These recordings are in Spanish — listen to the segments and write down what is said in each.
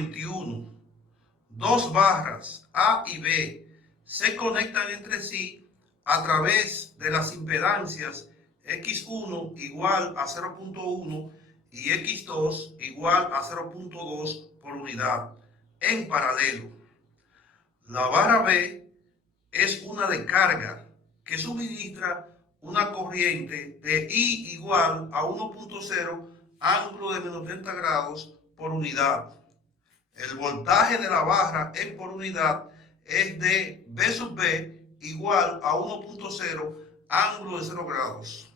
2.21. Dos barras A y B se conectan entre sí a través de las impedancias X1 igual a 0.1 y X2 igual a 0.2 por unidad en paralelo. La barra B es una de carga que suministra una corriente de I igual a 1.0 ángulo de menos 30 grados por unidad. El voltaje de la barra en por unidad es de B sub B igual a 1.0 ángulo de 0 grados.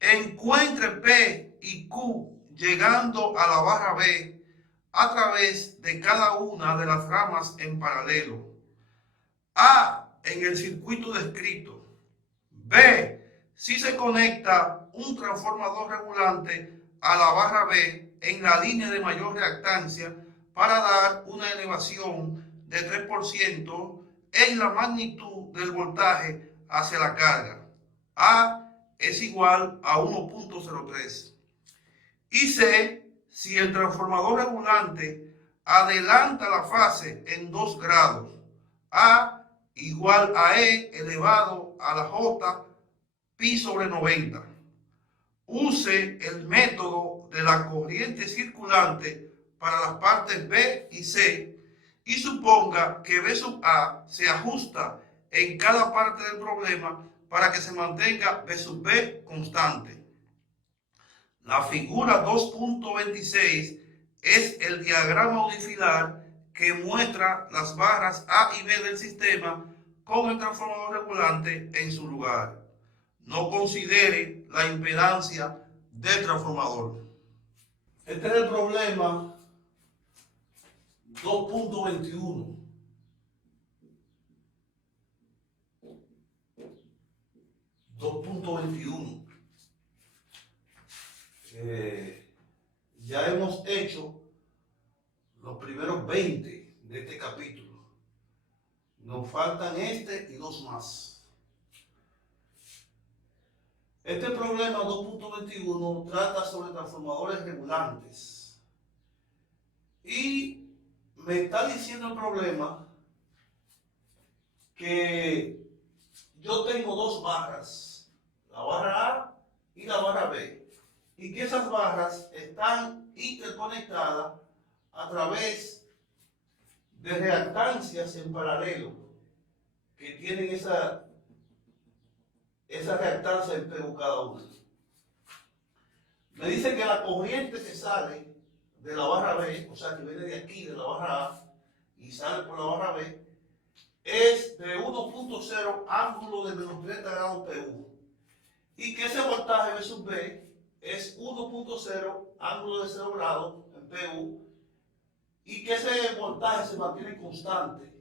Encuentre P y Q llegando a la barra B a través de cada una de las ramas en paralelo. A en el circuito descrito. B si se conecta un transformador regulante a la barra B en la línea de mayor reactancia para dar una elevación de 3% en la magnitud del voltaje hacia la carga. A es igual a 1.03. Y C si el transformador regulante adelanta la fase en 2 grados. A igual a E elevado a la J pi sobre 90. Use el método de la corriente circulante para las partes B y C y suponga que B sub A se ajusta en cada parte del problema para que se mantenga B sub B constante. La figura 2.26 es el diagrama unifilar que muestra las barras A y B del sistema con el transformador regulante en su lugar. No considere la impedancia del transformador. Este es el problema 2.21. Ya hemos hecho los primeros 20 de este capítulo. Nos faltan este y dos más. Este problema 2.21 trata sobre transformadores regulantes. Y me está diciendo el problema que yo tengo dos barras, la barra A y la barra B, y que esas barras están interconectadas a través de reactancias en paralelo que tienen esa reactancia en PU cada una. Me dice que la corriente que sale de la barra B, o sea que viene de aquí, de la barra A, y sale por la barra B, es de 1.0 ángulo de menos 30 grados PU. Y que ese voltaje B sub B es 1.0 ángulo de 0 grados en PU. Y que ese voltaje se mantiene constante.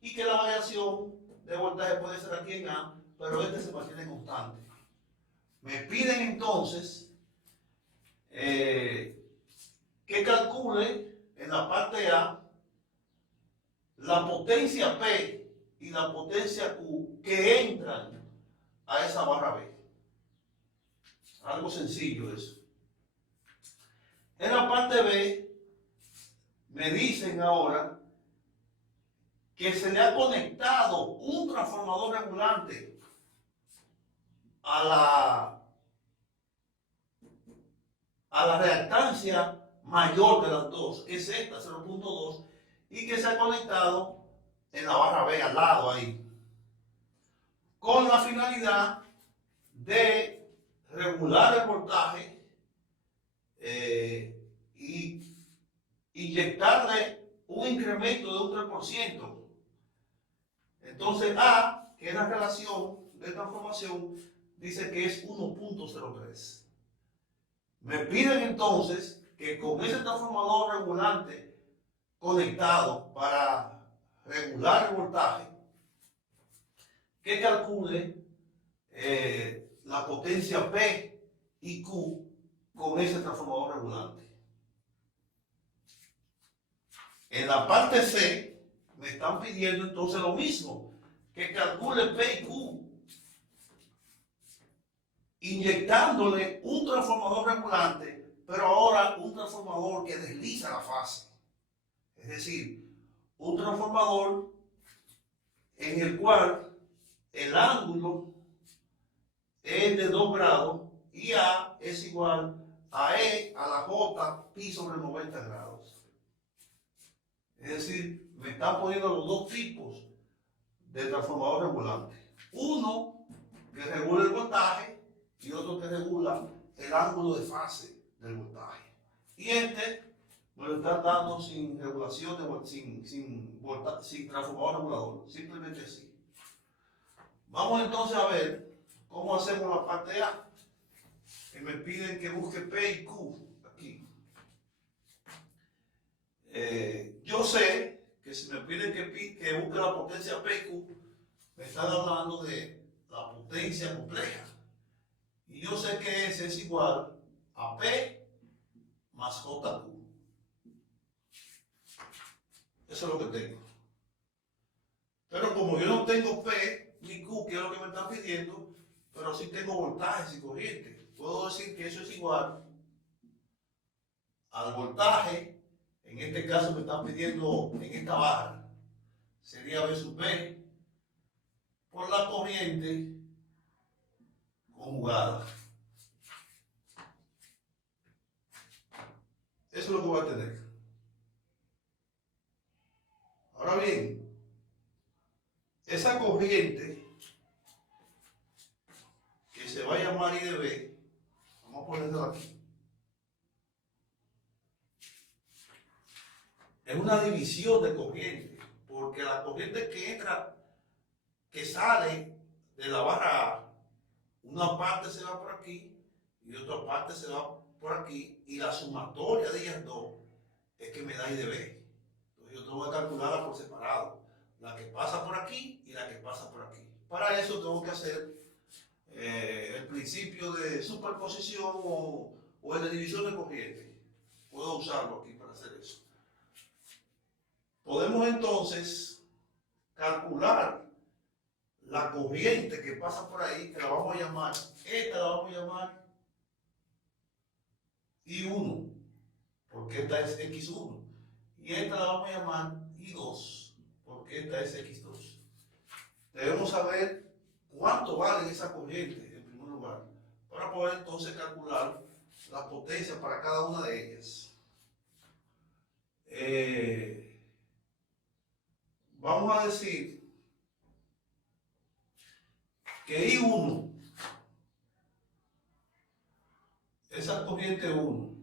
Y que la variación de voltaje puede ser aquí en A, pero este se mantiene constante. Me piden entonces que calcule en la parte A la potencia P y la potencia Q que entran a esa barra B. Algo sencillo eso. En la parte B me dicen ahora que se le ha conectado un transformador regulante a la reactancia mayor de las dos, que es esta, 0.2, y que se ha conectado en la barra B, al lado ahí, con la finalidad de regular el voltaje y inyectarle un incremento de un 3%. Entonces A, que es la relación de transformación, dice que es 1.03. Me piden entonces que con ese transformador regulante conectado para regular el voltaje, que calcule la potencia P y Q con ese transformador regulante. En la parte C me están pidiendo entonces lo mismo, que calcule P y Q inyectándole un transformador regulante, pero ahora un transformador que desliza la fase. Es decir, un transformador en el cual el ángulo es de 2 grados y A es igual a E a la J pi sobre 90 grados. Es decir, me están poniendo los dos tipos de transformador regulante. Uno que regula el voltaje y otro que regula el ángulo de fase del voltaje. Y este me lo están dando sin regulación, sin transformador regulador, simplemente así. Vamos entonces a ver cómo hacemos la parte A. Que me piden que busque P y Q aquí. Yo sé que si me piden que busque la potencia P y Q, me están hablando de la potencia compleja. Y yo sé que S es igual a P más JQ. Eso es lo que tengo. Pero como yo no tengo P ni Q, que es lo que me están pidiendo, pero sí tengo voltajes y corrientes, puedo decir que eso es igual al voltaje. En este caso me están pidiendo en esta barra, sería V sub P por la corriente conjugada. Eso es lo que voy a tener. Ahora bien, esa corriente que se va a llamar I de B, vamos a ponerla aquí, es una división de corriente, porque la corriente que entra, que sale de la barra A, una parte se va por aquí y otra parte se va por aquí, y la sumatoria de ellas dos es que me da I de B. Entonces yo tengo que calcularla por separado, la que pasa por aquí y la que pasa por aquí. Para eso tengo que hacer el principio de superposición o el de división de corriente. Puedo usarlo aquí para hacer eso. Podemos entonces calcular la corriente que pasa por ahí, que la vamos a llamar, esta la vamos a llamar I1, porque esta es X1, y esta la vamos a llamar I2, porque esta es X2. Debemos saber cuánto vale esa corriente en primer lugar, para poder entonces calcular la potencia para cada una de ellas. Vamos a decir que I1, esa corriente 1,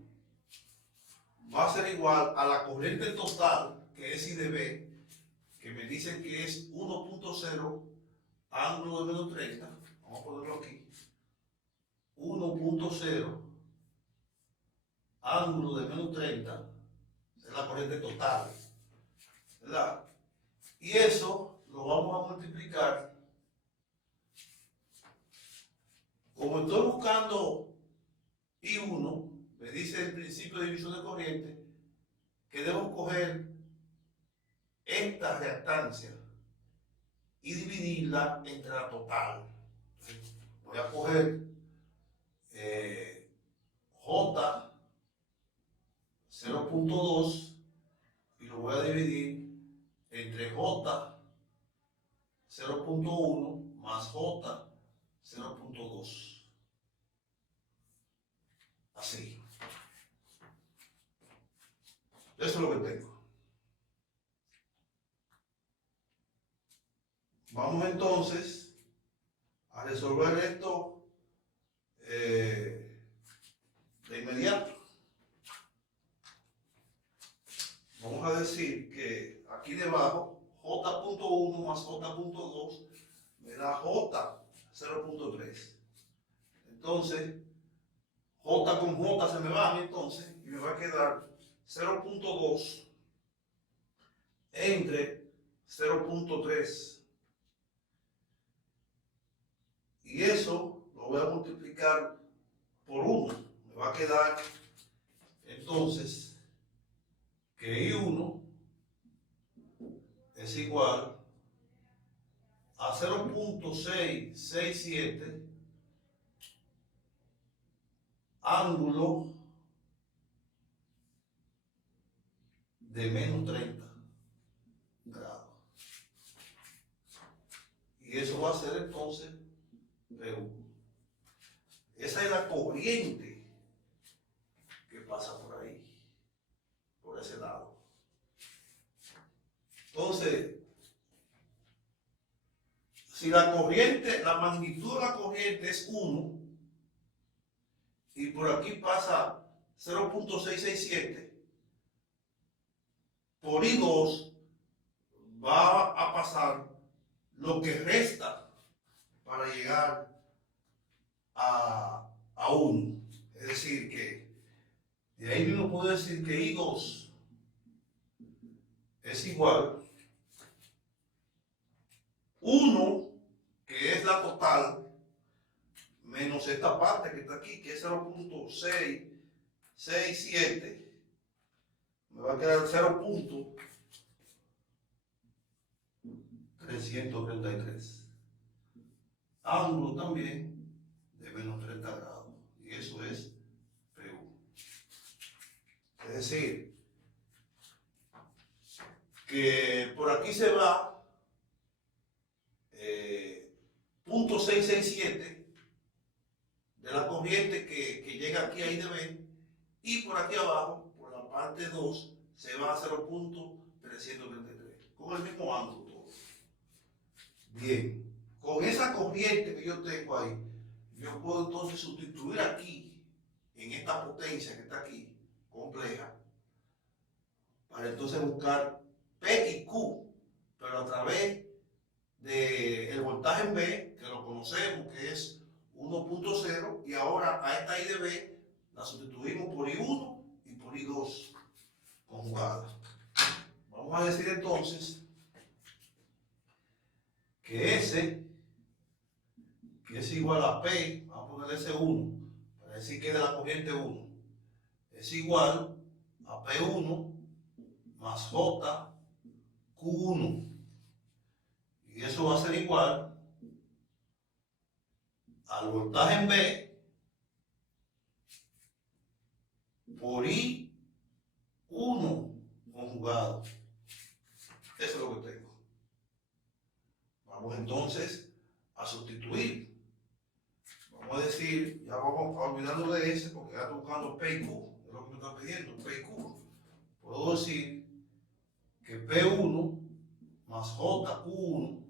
va a ser igual a la corriente total, que es I de B, que me dicen que es 1.0 ángulo de menos 30. Vamos a ponerlo aquí. 1.0 ángulo de menos 30 es la corriente total, ¿verdad? Y eso lo vamos a multiplicar. Como estoy buscando I1, me dice el principio de división de corriente que debo coger esta reactancia y dividirla entre la total. Entonces, voy a coger J 0.2 y lo voy a dividir entre J 0.1 más J 0.2. Así. Eso es lo que tengo. Vamos entonces a resolver esto de inmediato. Vamos a decir que aquí debajo J.1 más J.2 me da J 0.3. Entonces, J con J se me van entonces y me va a quedar 0.2 entre 0.3. Y eso lo voy a multiplicar por 1. Me va a quedar entonces que I1 es igual a 0.667 ángulo de menos 30 grados. Y eso va a ser entonces PU. Esa es la corriente que pasa por ahí, por ese lado. Entonces, si la corriente, la magnitud de la corriente es 1, y por aquí pasa 0.667, por I2 va a pasar lo que resta para llegar a 1. Es decir, que de ahí uno puede decir que I2 es igual 1, que es la total, menos esta parte que está aquí, que es 0.667, me va a quedar 0.333. Ángulo también de menos 30 grados. Y eso es PU. Es decir, que por aquí se va 0.667 de la corriente que llega aquí a I de B, y por aquí abajo, por la parte 2, se va a 0.333, con el mismo ángulo todo. Bien, con esa corriente que yo tengo ahí, yo puedo entonces sustituir aquí, en esta potencia que está aquí, compleja, para entonces buscar P y Q, pero a través del voltaje en B, que lo conocemos, que es 1.0, y ahora a esta I de B la sustituimos por I1 y por I2 conjugadas. Vamos a decir entonces que S, que es igual a P, vamos a poner S1, para decir que es de la corriente 1, es igual a P1 más J Q1. Y eso va a ser igual al voltaje en B por I1 conjugado. Eso es lo que tengo. Vamos entonces a sustituir. Vamos a decir, ya vamos a olvidarnos de ese porque ya estoy buscando P y Q. Es lo que me están pidiendo, P y Q. Puedo decir que P1 más JQ1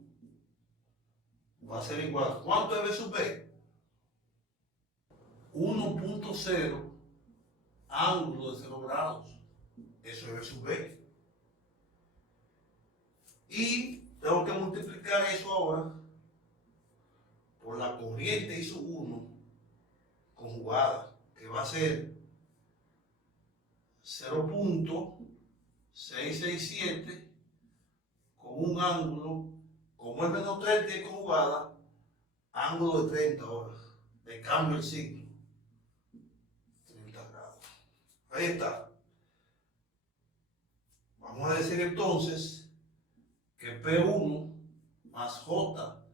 va a ser igual. ¿Cuánto es B sub B? 1.0 ángulo de 0 grados. Eso es B sub B. Y tengo que multiplicar eso ahora por la corriente I sub 1 conjugada, que va a ser 0.667 con un ángulo, como es menos 30 y conjugada, ángulo de 30 ahora, de cambio el signo, 30 grados. Ahí está. Vamos a decir entonces que P1 más J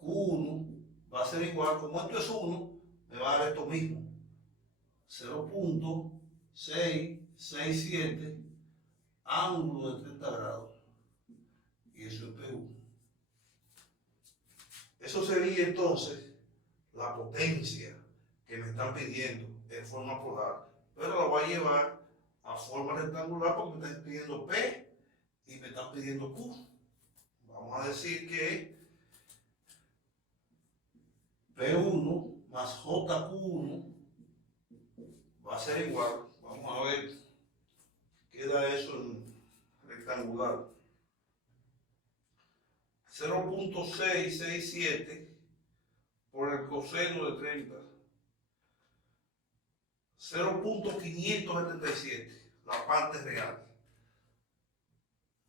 Q1 va a ser igual, como esto es 1, me va a dar esto mismo, 0.667 ángulo de 30 grados. Y eso es PU. Eso sería entonces la potencia que me están pidiendo en forma polar, pero la voy a llevar a forma rectangular porque me están pidiendo P y me están pidiendo Q. Vamos a decir que P1 más JQ1 va a ser igual, vamos a ver, queda eso en rectangular, 0.667 por el coseno de 30, 0.577, la parte real,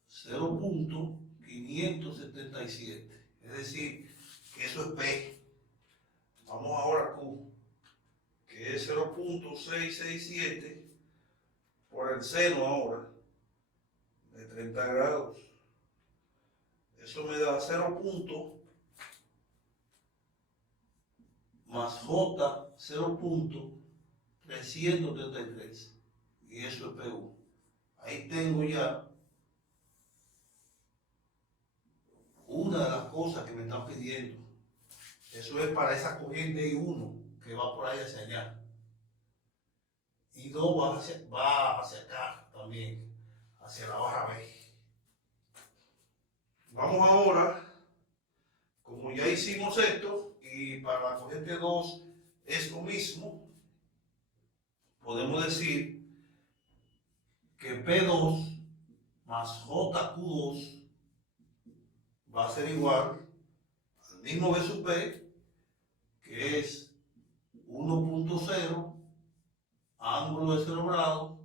0.577, es decir, que eso es P. Vamos ahora a Q, que es 0.667 por el seno ahora de 30 grados. Eso me da 0. Más J 0.333. Y eso es PU. Ahí tengo ya una de las cosas que me están pidiendo. Eso es para esa corriente I1 que va por ahí hacia allá. I2 va hacia acá también, hacia la barra B. Vamos ahora, como ya hicimos esto, y para la corriente 2 es lo mismo, podemos decir que P2 más JQ2 va a ser igual al mismo B sub P, que es 1.0 ángulo de 0 grados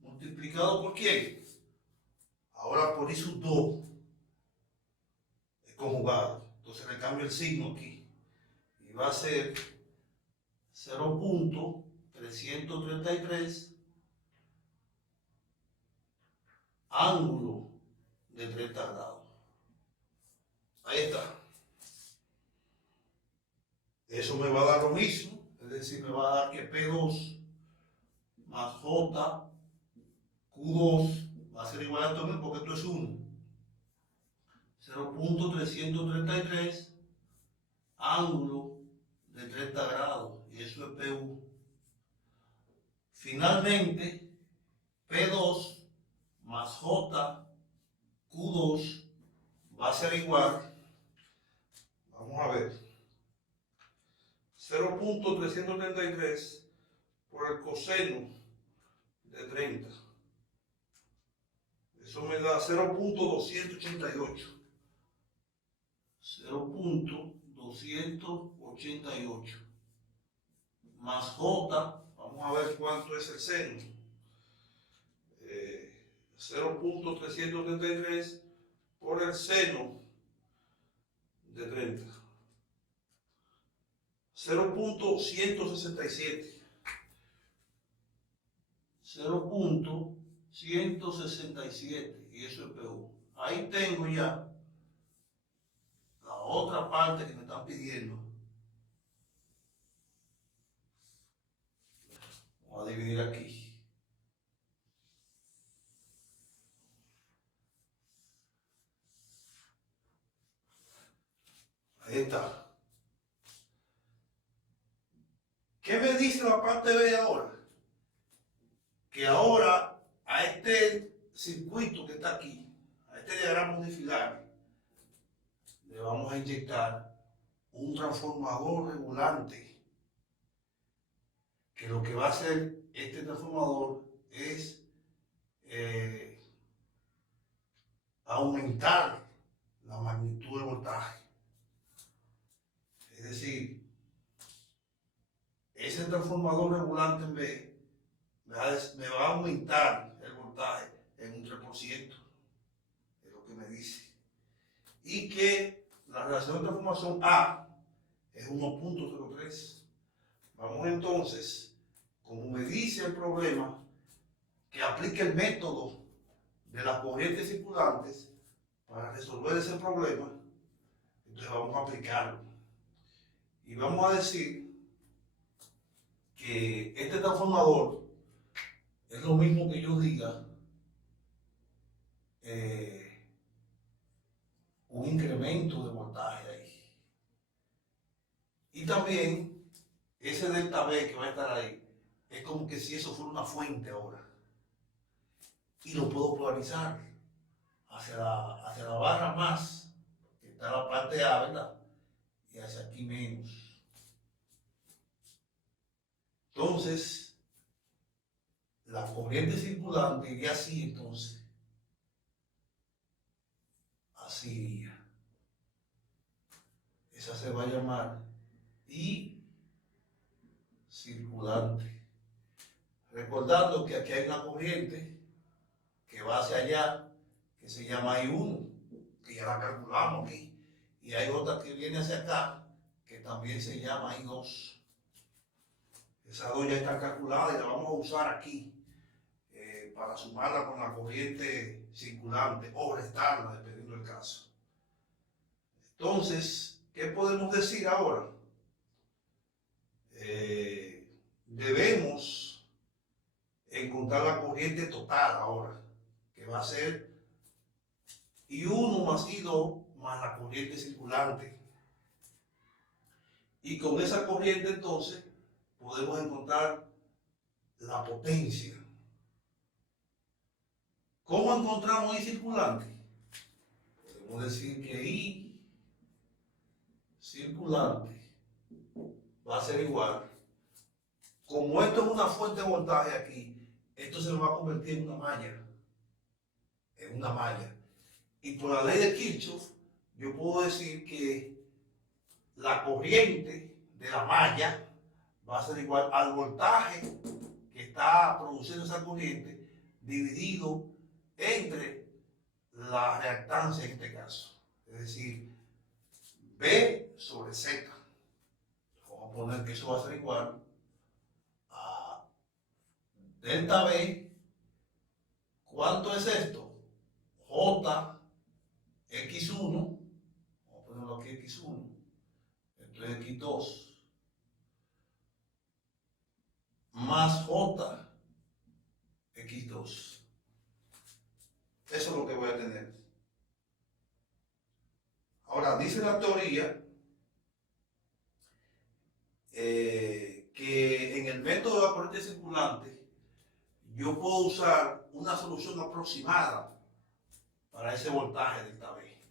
multiplicado por ¿quién? Ahora por I sub 2 conjugado. Entonces le cambio el signo aquí y va a ser 0.333 ángulo de 30 grados. Ahí está. Eso me va a dar lo mismo, es decir, me va a dar que P2 más J Q2 va a ser igual a esto mismo porque esto es 1. 0.333 ángulo de 30 grados y eso es PU. Finalmente, P2 más J Q2 va a ser igual, vamos a ver, 0.333 por el coseno de 30. Eso me da 0.288. 0.288 más J, vamos a ver cuánto es el seno. 0.333 por el seno de 30. 0.167. 0.167 y eso es PU. Ahí tengo ya la otra parte que me están pidiendo. Vamos a dividir aquí. Ahí está. ¿Qué me dice la parte B ahora? Que ahora a este circuito que está aquí, a este diagrama unifilar, le vamos a inyectar un transformador regulante, que lo que va a hacer este transformador es aumentar la magnitud de voltaje. Es decir, ese transformador regulante en B me va a aumentar el voltaje en un 3%, es lo que me dice. Y que la relación de transformación A es 1.03. Vamos entonces, como me dice el problema, que aplique el método de las corrientes circulantes para resolver ese problema. Entonces vamos a aplicarlo. Y vamos a decir que este transformador es lo mismo que yo diga un incremento de voltaje ahí. Y también ese delta B que va a estar ahí es como que si eso fuera una fuente ahora. Y lo puedo polarizar hacia la barra más, que está la parte A, ¿verdad? Y hacia aquí menos. Entonces, la corriente circulante iría así entonces. Así iría. Esa se va a llamar I circulante. Recordando que aquí hay una corriente que va hacia allá, que se llama I1, que ya la calculamos aquí. Y hay otra que viene hacia acá, que también se llama I2. Esa dos ya está calculada y la vamos a usar aquí para sumarla con la corriente circulante o restarla, dependiendo del caso. Entonces, ¿qué podemos decir ahora? Debemos encontrar la corriente total ahora, que va a ser I1 más I2 más la corriente circulante. Y con esa corriente entonces podemos encontrar la potencia. ¿Cómo encontramos I circulante? Podemos decir que I circulante va a ser igual. Como esto es una fuente de voltaje aquí, esto se va a convertir en una malla. En una malla. Y por la ley de Kirchhoff, yo puedo decir que la corriente de la malla va a ser igual al voltaje que está produciendo esa corriente dividido entre la reactancia en este caso. Es decir, B sobre Z. Vamos a poner que eso va a ser igual a delta B. ¿Cuánto es esto? J X1. Vamos a ponerlo aquí X1. Esto es X2. Más J X2. Eso es lo que voy a tener. Ahora, dice la teoría que en el método de la corriente circulante yo puedo usar una solución aproximada para ese voltaje delta B.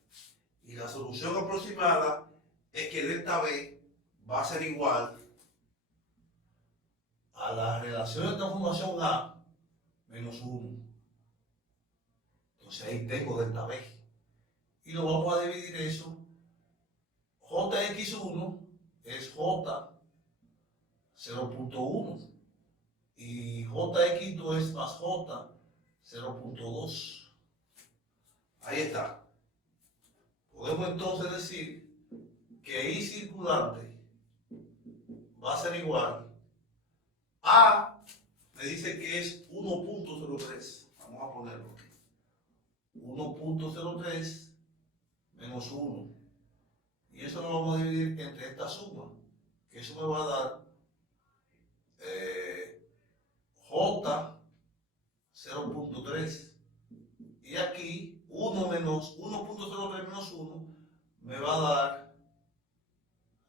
Y la solución aproximada es que delta B va a ser igual a la relación de transformación A menos 1. Entonces ahí tengo delta B. Y lo vamos a dividir eso. JX1 es J 0.1 y JX2 es más J 0.2. Ahí está. Podemos entonces decir que I circulante va a ser igual a, me dice que es 1.03. Vamos a ponerlo aquí. 1.03 menos 1. Y eso lo vamos a dividir entre esta suma, que eso me va a dar J 0.3. Y aquí 1 menos 1.03 menos 1 me va a dar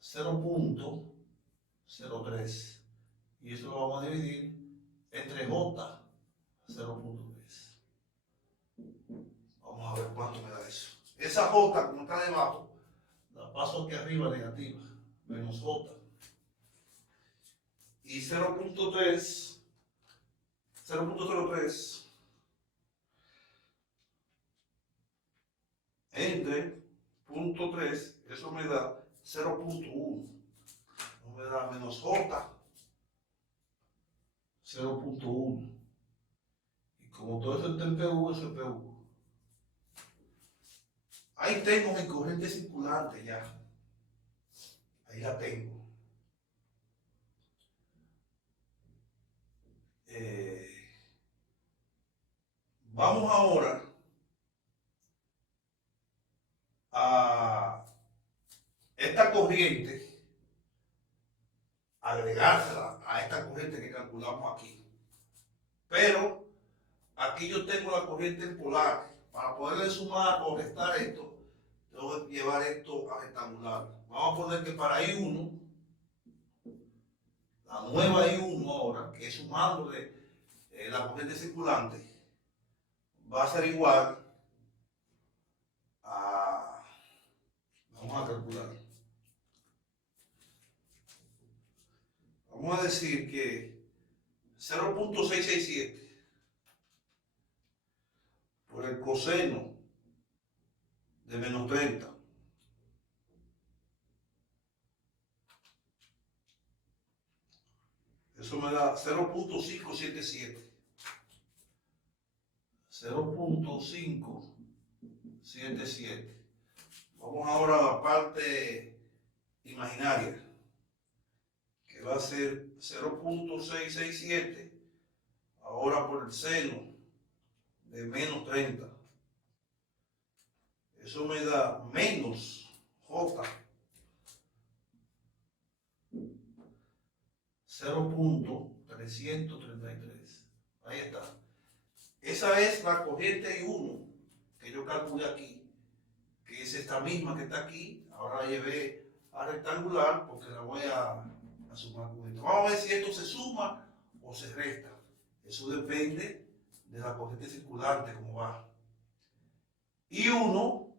0.03. Y eso lo vamos a dividir entre J 0.3. Vamos a ver cuánto me da eso. Esa J, como está debajo, la paso aquí arriba negativa, menos J. Y 0.03 entre 0.3, eso me da 0.1. No me da menos J 0.1. Y como todo eso está en PU, eso es PU. Ahí tengo mi corriente circulante ya. Ahí la tengo. Vamos ahora a esta corriente, agregársela a esta corriente que calculamos aquí. Pero aquí yo tengo la corriente polar. Para poderle sumar o restar esto, tengo que llevar esto a rectangular. Vamos a poner que para I1, la nueva I1 ahora, que es sumándole la corriente circulante, va a ser igual a, vamos a calcular, vamos a decir que 0.667 por el coseno de menos 30 eso me da 0.577. 0.577. Vamos ahora a la parte imaginaria, que va a ser 0.667 ahora por el seno de menos 30. Eso me da menos J 0.333. Ahí está. Esa es la corriente I1 que yo calculé aquí, que es esta misma que está aquí. Ahora la llevé a rectangular porque la voy a sumar con esto. Vamos a ver si esto se suma o se resta. Eso depende de la corriente circulante, cómo va. I1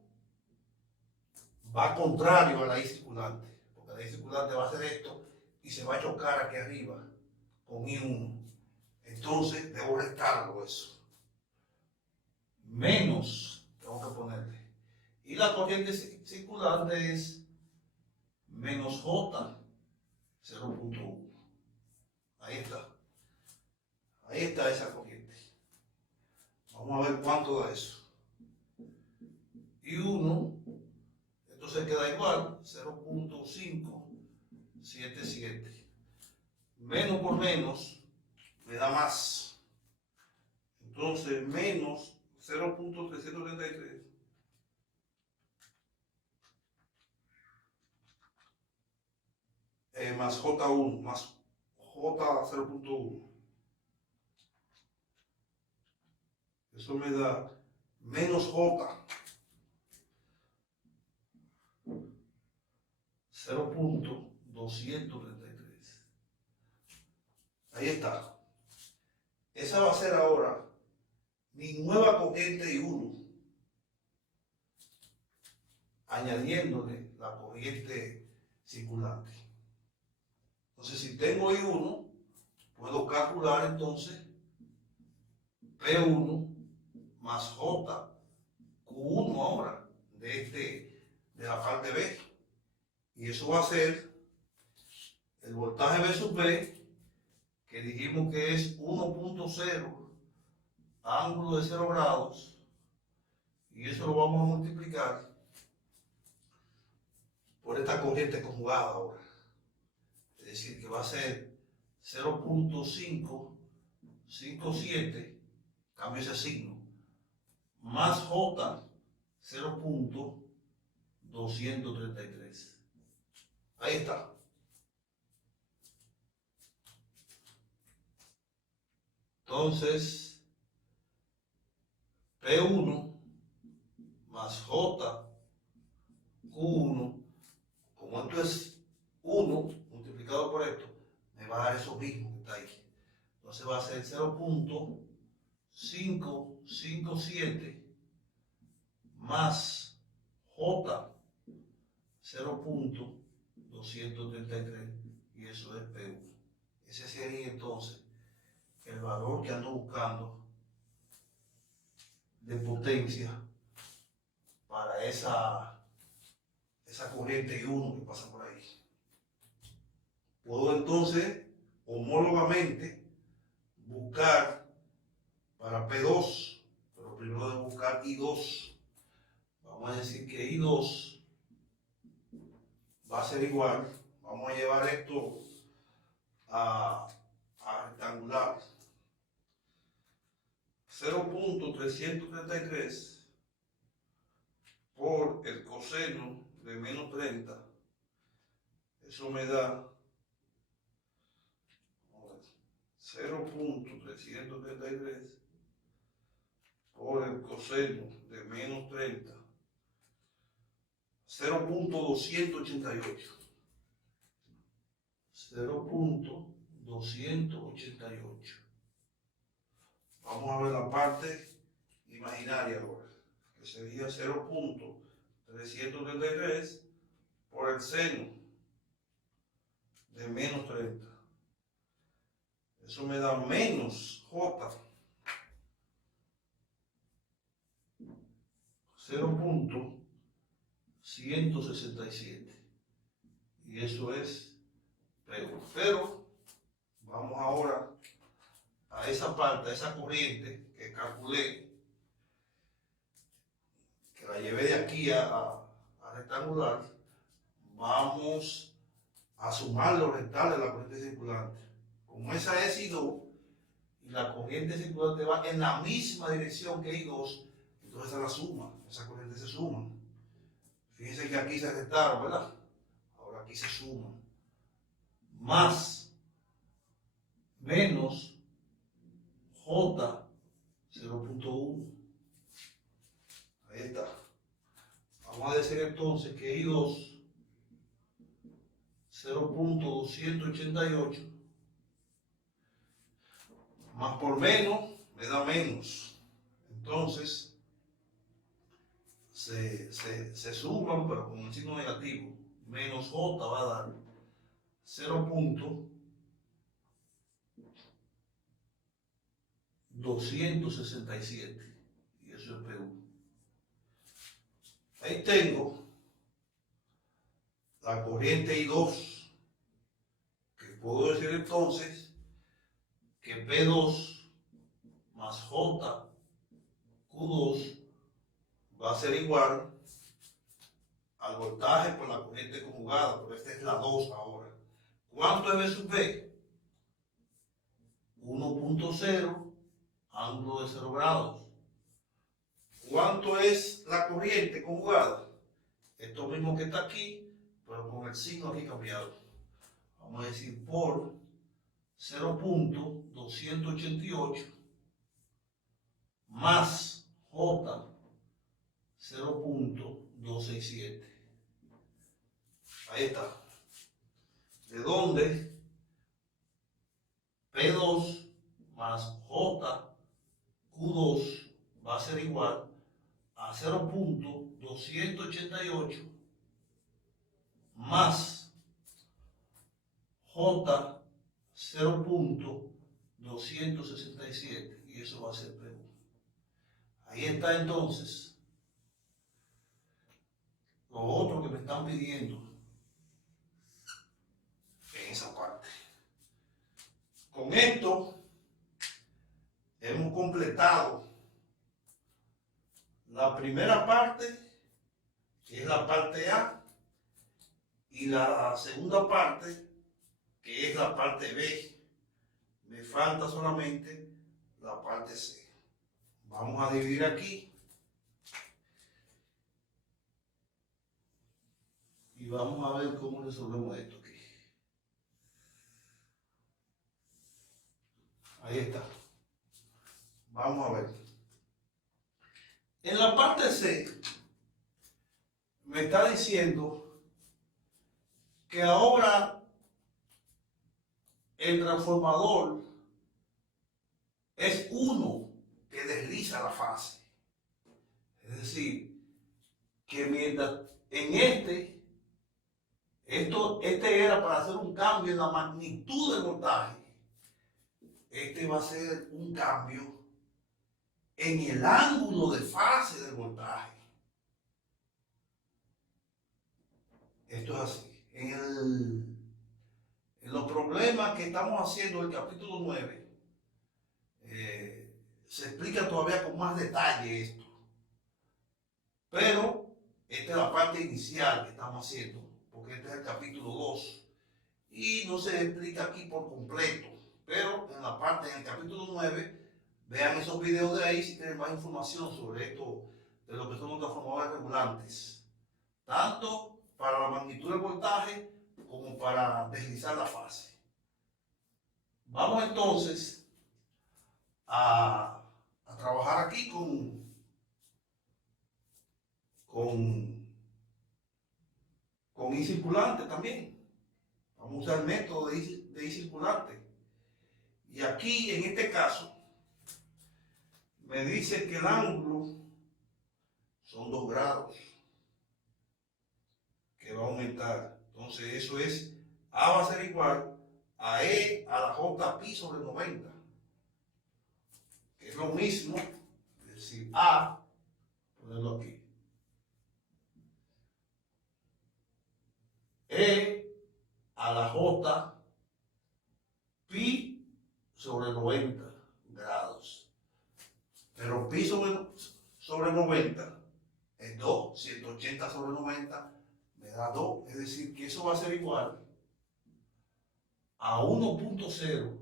va contrario a la I circulante, porque la I circulante va a hacer esto y se va a chocar aquí arriba con I1. Entonces debo restarlo eso. Menos, tengo que ponerle. Y la corriente circulante es menos J 0.1. Ahí está. Ahí está esa corriente. Vamos a ver cuánto da eso. Y 1, esto se queda igual, 0.577. Menos por menos me da más. Entonces, menos 0.333 más J1 más J 0.1. Eso me da menos J 0.233. Ahí está. Esa va a ser ahora mi nueva corriente I1, añadiéndole la corriente circulante. Entonces, si tengo I1, puedo calcular entonces P1 más J Q1 ahora de la parte B. Y eso va a ser el voltaje versus B, que dijimos que es 1.0 ángulo de 0 grados. Y eso lo vamos a multiplicar por esta corriente conjugada ahora. Es decir, que va a ser 0.557, cambio ese signo, más J 0.233. Ahí está. Entonces, P1 más J Q1, como esto es 1 multiplicado por esto, me va a dar eso mismo que está ahí. Entonces va a ser 0.557 más J 0.233, y eso es P1. Ese sería entonces el valor que ando buscando de potencia para esa corriente I1 que pasa por ahí. Puedo entonces homólogamente buscar para P2, pero primero debo buscar I2. Vamos a decir que I2 va a ser igual. Vamos a llevar esto a rectangular. 0.333 por el coseno de menos 30. Eso me da 0.333 por el coseno de menos 30. 0.288. 0.288. Vamos a ver la parte imaginaria ahora, que sería 0.333 por el seno de menos 30. Eso me da menos J 0.167. Y eso es P1. Pero vamos ahora a esa parte, a esa corriente que calculé, que la llevé de aquí a rectangular. Vamos a sumar los restarle la corriente circulante. Como esa es I2 y la corriente circulante va en la misma dirección que I2, entonces esa la suma, esa corriente se suma. Fíjense que aquí se restaron, ¿verdad? Ahora aquí se suma. Más, menos J 0.1. Ahí está. Vamos a decir entonces que I2 0.288 más por menos me da menos. Entonces se suman, pero con un signo negativo. Menos J va a dar 0.267. Y eso es PU. Ahí tengo la corriente I2, que puedo decir entonces que P2 más J Q2 va a ser igual al voltaje por la corriente conjugada, pero esta es la 2 ahora. ¿Cuánto es B sub B? 1.0, ángulo de 0 grados. ¿Cuánto es la corriente conjugada? Esto mismo que está aquí, pero con el signo aquí cambiado. Vamos a decir por 0.288 más J 0.267. Ahí está. De donde P2 más J Q2 va a ser igual a 0.288 más J 0.267, y eso va a ser PU. Ahí está entonces lo otro que me están pidiendo en esa parte. Con esto hemos completado la primera parte, que es la parte A, y la segunda parte, que es la parte B. Me falta solamente la parte C. Vamos a dividir aquí y vamos a ver cómo resolvemos esto aquí. Ahí está. Vamos a ver. En la parte C me está diciendo que ahora el transformador es uno que desliza la fase. Es decir, que mientras en este era para hacer un cambio en la magnitud del voltaje, este va a ser un cambio en el ángulo de fase del voltaje. Esto es así. En los problemas que estamos haciendo del capítulo 9, se explica todavía con más detalle esto. Pero esta es la parte inicial que estamos haciendo, porque este es el capítulo 2. Y no se explica aquí por completo. Pero en la parte, en el capítulo 9, vean esos videos de ahí si tienen más información sobre esto, de lo que son los transformadores regulantes. Tanto para la magnitud del voltaje como para deslizar la fase. Vamos entonces a trabajar aquí con I circulante también. Vamos a usar el método de I circulante. Y aquí, en este caso, me dice que el ángulo son 2 grados, que va a aumentar. Entonces, eso es, A va a ser igual a E a la J pi sobre 90. Que es lo mismo, es decir, A, ponerlo aquí. E a la J pi sobre 90 grados. Pero pi sobre 90 es 2. 180 sobre 90 me da 2. Es decir, que eso va a ser igual a 1.0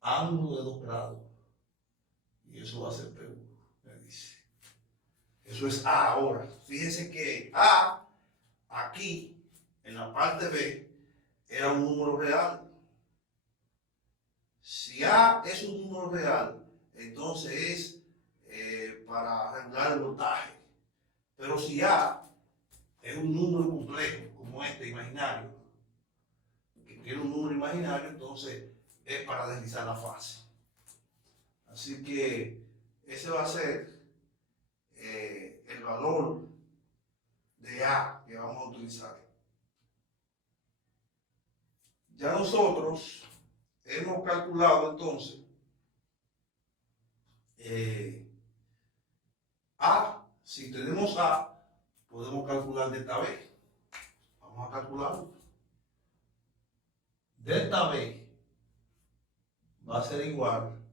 ángulo de 2 grados. Y eso va a ser PU, me dice. Eso es A ahora. Fíjense que A, aquí, en la parte B, era un número real. Si A es un número real, entonces es para regular el voltaje. Pero si A es un número complejo, como este, imaginario, que tiene un número imaginario, entonces es para deslizar la fase. Así que ese va a ser el valor de A que vamos a utilizar. Ya nosotros hemos calculado entonces A. Si tenemos A, podemos calcular delta B. Vamos a calcularlo. Delta B va a ser igual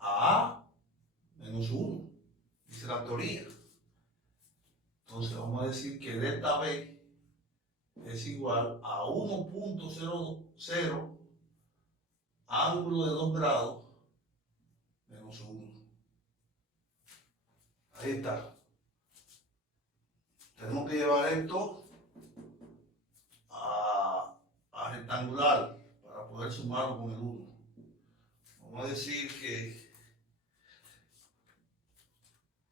a menos 1, dice la teoría. Entonces vamos a decir que delta B es igual a 1.00 ángulo de 2 grados menos 1. Ahí está. Tenemos que llevar esto a rectangular para poder sumarlo con el 1. Vamos a decir que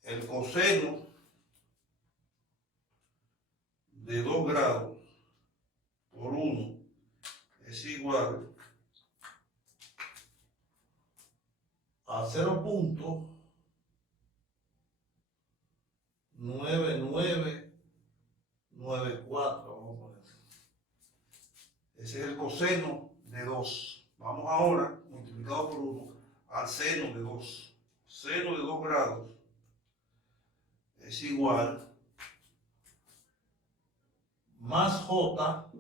el coseno de 2 grados por 1 es igual a 0.9994. Vamos a poner. Ese es el coseno de 2. Vamos ahora, multiplicado por 1, al seno de 2. Seno de 2 grados es igual más J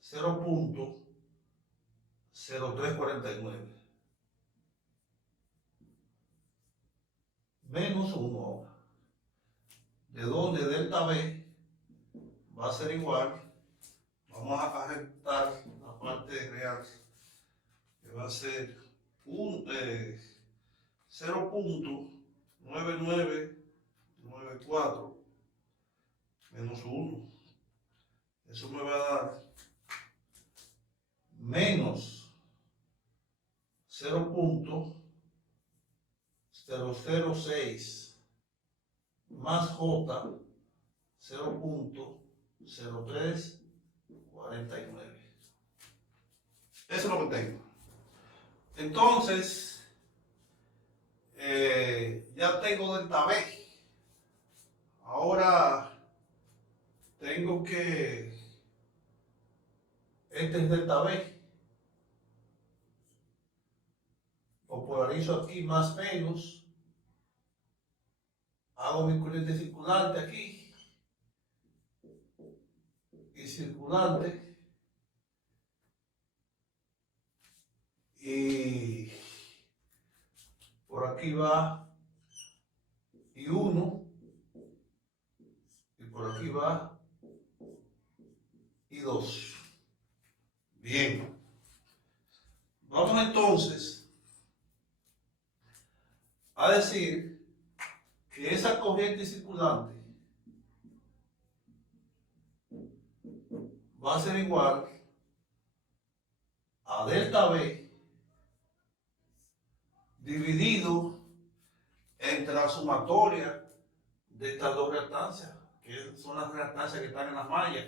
0.0349 menos 1 ahora, de donde delta B va a ser igual, vamos a restar la parte real, que va a ser 0.9994 menos 1. Eso me va a dar menos 0.006 más J 0.0349. Eso es lo que tengo. Entonces, ya tengo delta B. Ahora tengo que, este es delta B. Lo polarizo aquí más menos. Hago mi corriente circulante aquí. Y circulante. Y por aquí va I1. Y por aquí va I2. Bien. Vamos entonces a decir que esa corriente circulante va a ser igual a delta B dividido entre la sumatoria de estas dos reactancias, que son las reactancias que están en las mallas,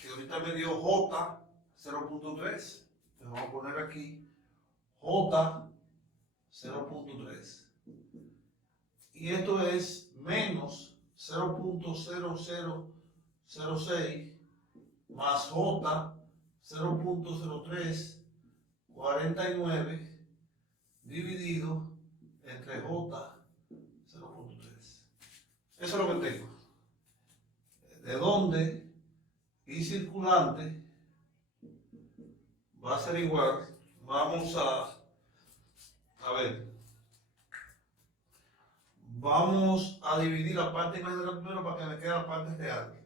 que ahorita me dio J 0.3. Entonces vamos a poner aquí J 0.3. Y esto es menos 0.0006 más J 0.0349 dividido entre J 0.3. Eso es lo que tengo. De donde I circulante va a ser igual. Vamos a ver. Vamos a dividir la parte imaginaria primero para que me quede la parte real.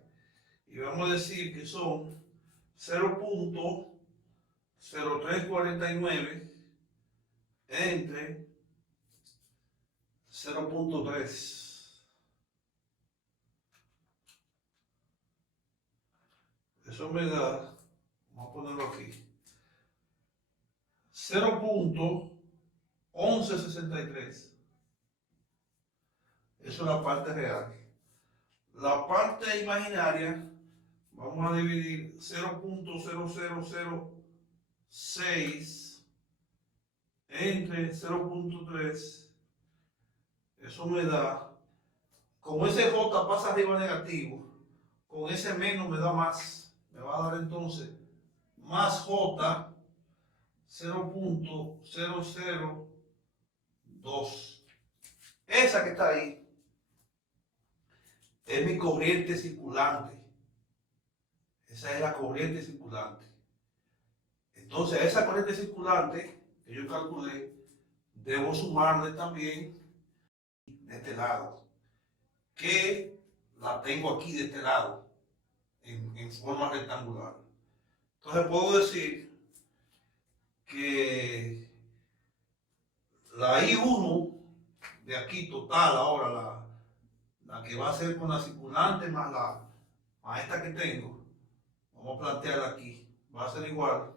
Y vamos a decir que son 0.0349 entre 0.3. Eso me da, vamos a ponerlo aquí, 0.1163. Eso es la parte real. La parte imaginaria, vamos a dividir 0.0006 entre 0.3. Eso me da, como ese J pasa arriba negativo, con ese menos me da más. Me va a dar entonces más J 0.002. Esa que está ahí es mi corriente circulante. Esa es la corriente circulante. Entonces, a esa corriente circulante que yo calculé, debo sumarle también de este lado, que la tengo aquí de este lado, en forma rectangular. Entonces, puedo decir que la I1 de aquí total, ahora la que va a ser con la circulante más esta que tengo, vamos a plantearla aquí, va a ser igual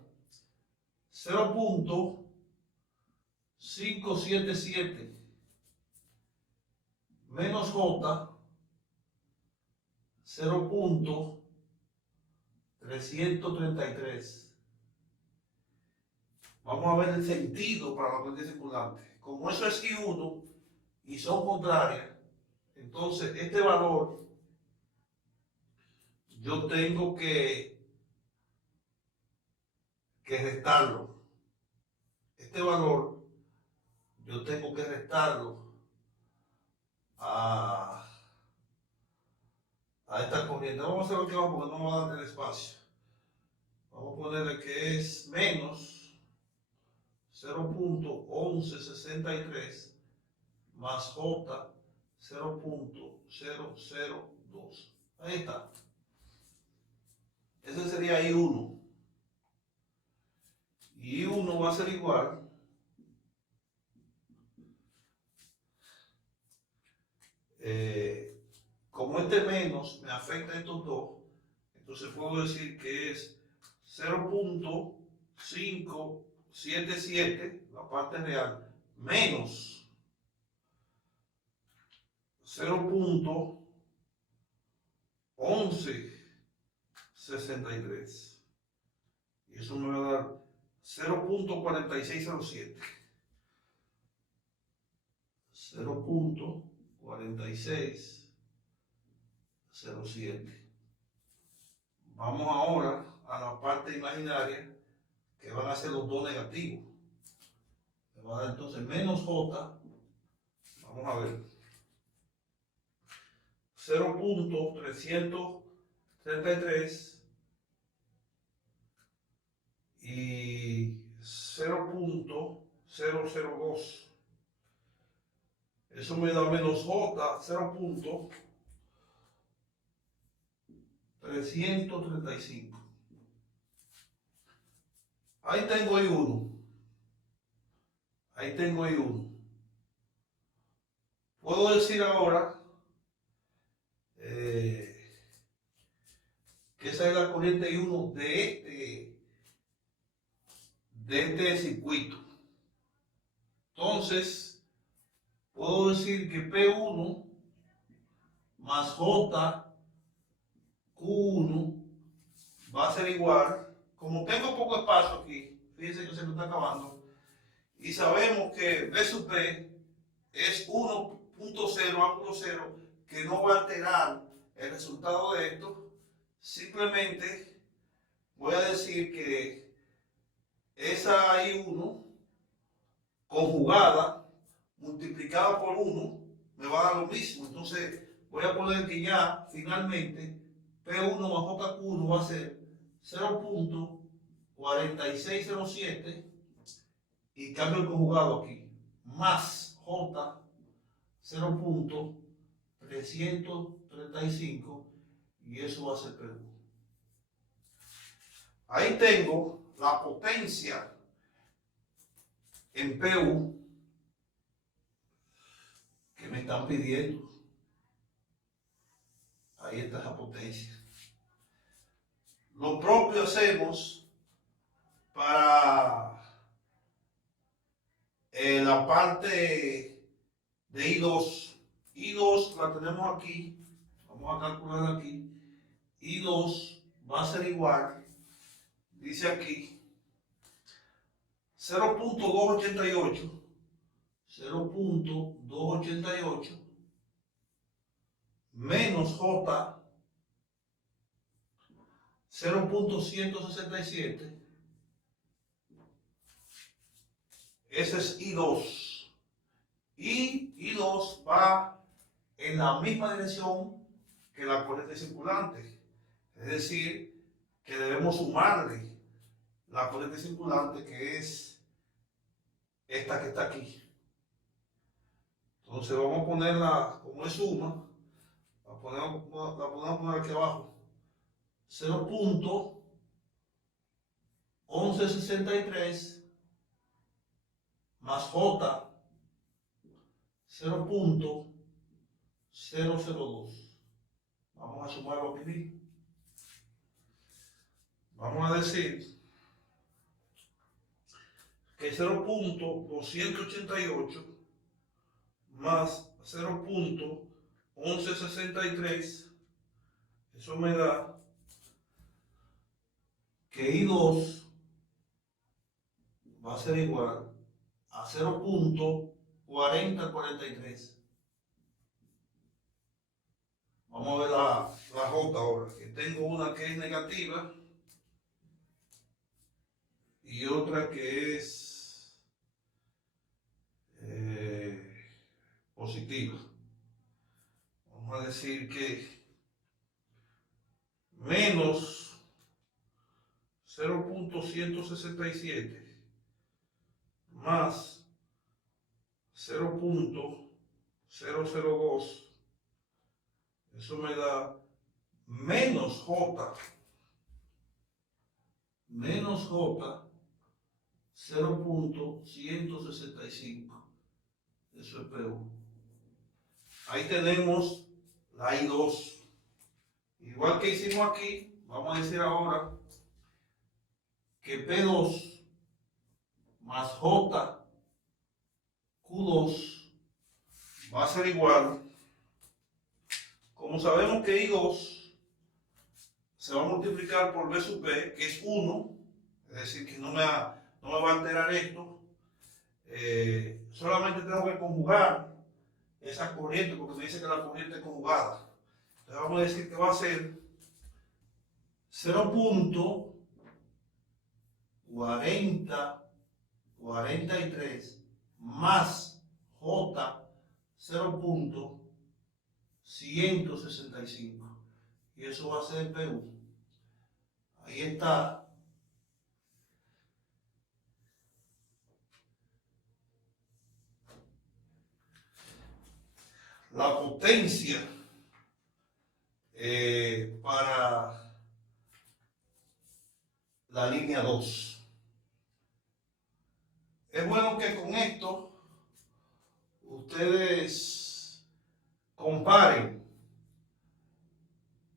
0.577 menos J 0.333. Vamos a ver el sentido para la corriente circulante. Como eso es I1 y son contrarias, entonces este valor yo tengo que restarlo. Este valor yo tengo que restarlo a esta corriente. Vamos a hacer lo que vamos porque no me va a dar el espacio. Vamos a ponerle que es menos 0.1163 más J 0.002. Ahí está. Ese sería I1. Y I1 va a ser igual como este menos me afecta a estos dos, entonces puedo decir que es 0.577, la parte real, menos 0.1163. Y eso me va a dar 0.4607. 0.4607. Vamos ahora a la parte imaginaria, que van a ser los dos negativos. Me va a dar entonces menos J, vamos a ver, 0.333 y 0.002. Eso me da menos J 0.335. Ahí tengo I1. Ahí tengo I1. Puedo decir ahora que esa es la corriente I1 de este circuito. Entonces, puedo decir que P1 más J Q1 va a ser igual. Como tengo poco espacio aquí, fíjense que se me está acabando, y sabemos que B sub P es 1.0 ángulo 0, que no va a alterar el resultado de esto. Simplemente voy a decir que esa I1 conjugada multiplicada por 1 me va a dar lo mismo. Entonces voy a poner que ya finalmente P1 más JQ1 va a ser 0.4607 y cambio el conjugado aquí, más J 0.335 y eso va a ser P1. Ahí tengo la potencia en PU que me están pidiendo. Ahí está la potencia. Lo propio hacemos para la parte de I2. I2 la tenemos aquí. Vamos a calcular aquí. I2 va a ser igual, dice aquí, 0.288 menos J 0.167. Ese es I2. Y I2 va en la misma dirección que la corriente circulante. Es decir, que debemos sumarle la corriente circulante, que es esta que está aquí. Entonces vamos a ponerla, como es suma, la podemos poner aquí abajo. 0.1163 más J 0.002. Vamos a sumarlo aquí. Vamos a decir que 0.288 más 0.1163, eso me da que I2 va a ser igual a 0.4043. Vamos a ver la J ahora, que tengo una que es negativa y otra que es positiva. Vamos a decir que menos 0.167 más 0.002, eso me da menos J 0.165. Eso es P1. Ahí tenemos la I2. Igual que hicimos aquí, vamos a decir ahora que P2 más J Q2 va a ser igual. Como sabemos que I2 se va a multiplicar por B sub B, que es 1, es decir, que no me va a alterar esto. Solamente tengo que conjugar esa corriente, porque me dice que la corriente es conjugada. Entonces vamos a decir que va a ser 0.4043 más J 0.165. Y eso va a ser P1. Ahí está la potencia para la línea 2. Es bueno que con esto ustedes comparen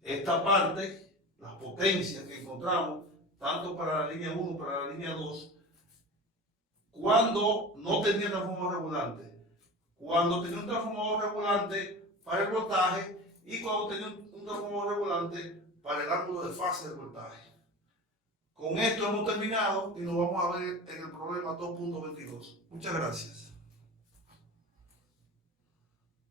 esta parte, las potencias que encontramos, tanto para la línea 1 como para la línea 2, cuando no tenía transformador regulante, cuando tenía un transformador regulante para el voltaje y cuando tenía un transformador regulante para el ángulo de fase del voltaje. Con esto hemos terminado y nos vamos a ver en el problema 2.22. Muchas gracias.